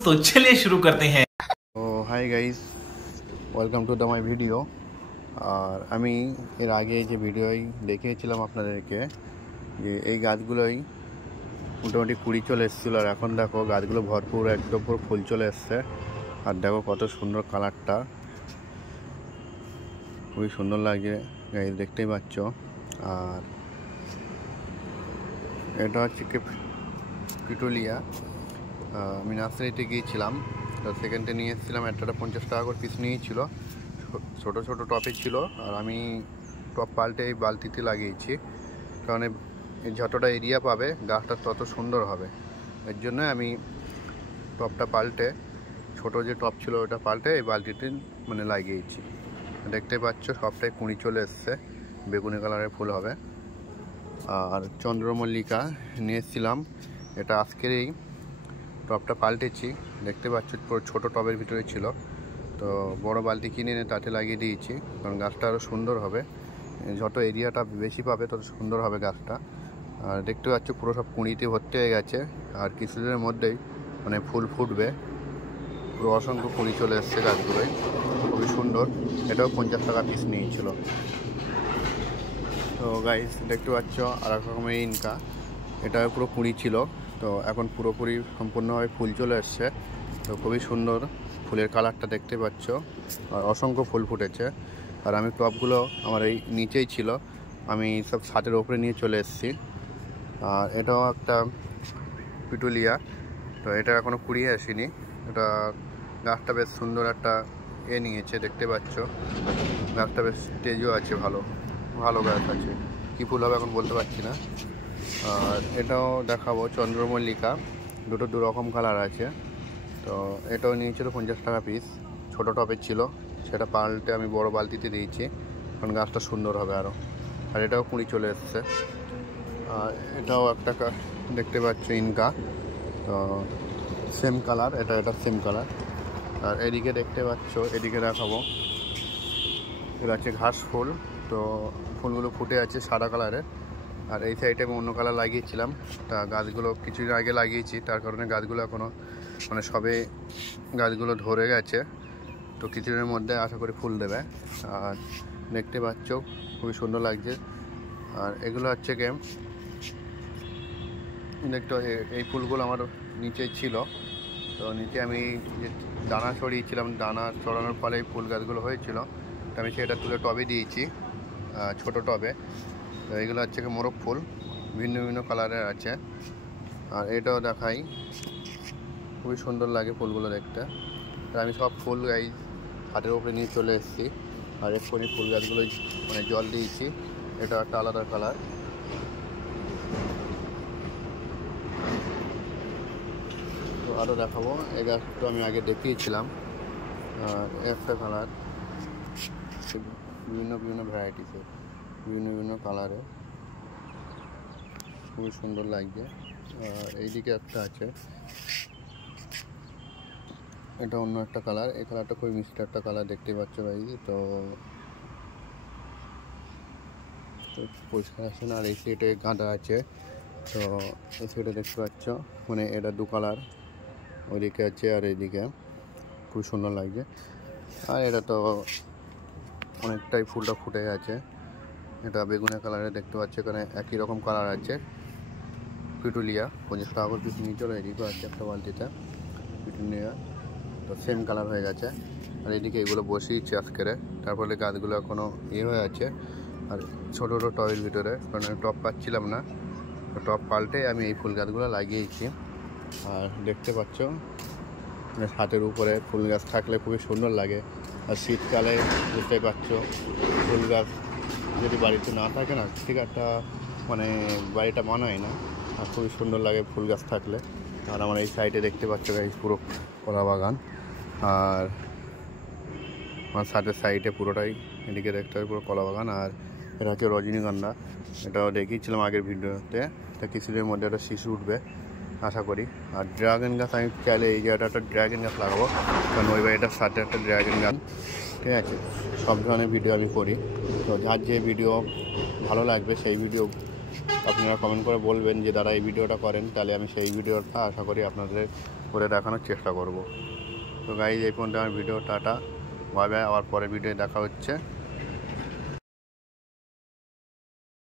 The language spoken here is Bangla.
तो चलिए शुरू करते हैं। তো hi guys, welcome to my video. আর আমি এর আগে যে ভিডিওই দেখিয়েছিলাম আপনাদেরকে যে এই গাছগুলোই মোটামুটি কুড়ি চলে এসেছিলো, আর এখন দেখো গাছগুলো ভরপুর একদম পুরো ফুল চলে এসছে। আর দেখো কত সুন্দর কালারটা, খুবই সুন্দর লাগছে গাইস, দেখতেই পাচ্ছ। আর এটা হচ্ছে পিটুলিয়া। আমি নার্সারিতে গিয়েছিলাম, তো সেখানটা নিয়ে এসেছিলাম। একটা 50 টাকা করে পিস নিয়েছিল, ছোটো ছোটো টপে ছিল। আর আমি টপ পাল্টে এই বালতিতে লাগিয়েছি, কারণ যতটা এরিয়া পাবে গাছটা তত সুন্দর হবে। এর জন্য আমি টপটা পাল্টে, ছোটো যে টপ ছিল ওটা পাল্টে এই বালতিতে লাগিয়েছি। দেখতে পাচ্ছ সবটাই কুঁড়ি চলে এসছে, বেগুনি কালারের ফুল হবে। আর চন্দ্রমল্লিকা নিয়ে এসেছিলাম, এটা আজকেরই টবটা পাল্টেছি। দেখতে পাচ্ছ পুরো ছোটো টবের ভিতরে ছিল, তো বড় বালতি কিনে এনে তাতে লাগিয়ে দিয়েছি, কারণ গাছটা আরও সুন্দর হবে। যত এরিয়াটা বেশি পাবে তত সুন্দর হবে গাছটা। আর দেখতে পাচ্ছ পুরো সব কুঁড়িতে ভর্তি হয়ে গেছে, আর কিছুদিনের মধ্যেই ফুল ফুটবে। পুরো অসংখ্য কুঁড়ি চলে এসছে গাছগুলোই, খুবই সুন্দর। এটাও 50 টাকা পিস নিয়েছিল। তো গাইস দেখতে পাচ্ছ আর এক রকমের ইনকা, এটা পুরো কুঁড়ি ছিল, তো এখন পুরোপুরি সম্পূর্ণভাবে ফুল চলে এসছে। তো খুবই সুন্দর ফুলের কালারটা দেখতে পাচ্ছ, আর অসংখ্য ফুল ফুটেছে। আর আমি টবগুলো আমার এই নিচেই ছিল, আমি সব ছাদের ওপরে নিয়ে চলে এসেছি। আর এটাও একটা পিটুলিয়া, তো এটা এখনও কুড়িয়ে আসেনি। এটা গাছটা বেশ সুন্দর একটা নিয়েছে, দেখতে পাচ্ছ। গাছটা বেশ তেজও আছে, ভালো ভালো গাছ আছে। কী ফুল হবে এখন বলতে পারছি না। আর এটাও দেখাবো চন্দ্রমল্লিকা, দু রকম কালার আছে। তো এটাও নিয়েছিল 50 টাকা পিস, ছোটো টপের ছিল, সেটা পাল্টে আমি বড় বালতিতে দিয়েছি, কারণ গাছটা সুন্দর হবে আরও। আর এটাও কুঁড়ি চলে এসছে। আর এটাও একটা দেখতে পাচ্ছ ইনকা, তো সেম কালার, এটা সেম কালার। আর এদিকে দেখতে পাচ্ছ, এদিকে দেখাবো, এটা হচ্ছে ঘাস ফুল। তো ফুলগুলো ফুটে আছে সাদা কালারের। আর এই সাইডে আমি অন্য কালার লাগিয়েছিলাম, তা গাছগুলো কিছুদিন আগে লাগিয়েছি, তার কারণে গাছগুলো এখনও সবে গাছগুলো ধরে গেছে। তো কিছুদিনের মধ্যে আশা করি ফুল দেবে। আর দেখতে পাচ্ছ খুবই সুন্দর লাগছে। আর এগুলো হচ্ছে কি দেখতে, এই ফুলগুলো আমার নিচেই ছিল, তো নিচে আমি যে দানা ছড়িয়েছিলাম, দানা ছড়ানোর ফলে এই ফুল গাছগুলো হয়েছিল। তো আমি সেটা তুলে টবে দিয়েছি, ছোট টবে। তো এইগুলো হচ্ছে কি মোরগ ফুল, ভিন্ন ভিন্ন কালারের আছে। আর এটাও দেখাই, খুবই সুন্দর লাগে ফুলগুলো দেখতে। আমি সব ফুল গাছ হাতের উপরে নিয়ে চলে এসেছি। আর এক্ষুনি ফুল গাছগুলো জল দিয়েছি। এটা একটা আলাদা কালার। তো আরও দেখাবো, এই গাছটা আমি আগে দেখিয়েছিলাম। একটা কালার, বিভিন্ন বিভিন্ন ভ্যারাইটিসের, বিভিন্ন বিভিন্ন কালারের, খুবই সুন্দর লাগছে। আর এইদিকে একটা আছে, এটা অন্য একটা কালার। এই কালারটা খুবই মিষ্টি একটা কালার, দেখতে পাচ্ছ ভাই। তো পরিষ্কার আসে না। আর এই সাইডে গাঁদা আছে, তো এই সাইডে দেখতে পাচ্ছ এটা দু কালার, ওইদিকে আছে আর এইদিকে, খুব সুন্দর লাগছে। আর এটা তো অনেকটাই ফুলটা ফুটে গেছে, এটা বেগুনি কালারে দেখতে পাচ্ছ। এখানে একই রকম কালার আছে। পিটুলিয়া 50 টাকা করে পিস নিয়ে চলো। এদিকেও আছে একটা বালতিতে পিটুলিয়া, তো সেম কালার হয়ে গেছে। আর এদিকে এগুলো বসিয়েছি আজকেরে, তারপরে গাছগুলো এখনও হয়ে আছে। আর ছোটো ছোটো টবের ভিতরে, কারণ আমি টব পাচ্ছিলাম না, তো টব পাল্টে আমি এই ফুল গাছগুলো লাগিয়েছি। আর দেখতে পাচ্ছ ছাদের উপরে ফুল গাছ থাকলে খুবই সুন্দর লাগে। আর শীতকালে বুঝতেই পারছো, ফুল গাছ যদি বাড়িতে না থাকে না, ঠিক একটা বাড়িটা মানায় না। আর খুবই সুন্দর লাগে ফুল গাছ থাকলে। আর আমার এই সাইডে দেখতে পাচ্ছ গাছ পুরো কলা বাগান। আর আমার ছাদের সাইডে পুরোটাই, এদিকে দেখতে হয় পুরো কলা বাগান। আর এটা হচ্ছে রজনীগন্ধা, এটাও দেখিয়েছিলাম আগের ভিডিওতে। তা কিছুদিনের মধ্যে একটা শিশু উঠবে আশা করি। আর ড্রাগন গাছ আমি চাইলে এই জায়গাটা একটা ড্রাগন গাছ লাগাবো, কারণ ওই বাড়িটার সাথে একটা ড্রাগন গাছ। ঠিক আছে, সব ধরনের ভিডিও আমি করি। তো যার যে ভিডিও ভালো লাগবে সেই ভিডিও আপনারা কমেন্ট করে বলবেন যে দাদা এই ভিডিওটা করেন, তাহলে আমি সেই ভিডিওটা আশা করি আপনাদের করে দেখানোর চেষ্টা করব। তো গাইজ এই পর্যন্ত আমার ভিডিও টাটা, বাই বাই, আবার পরের ভিডিও দেখা হচ্ছে।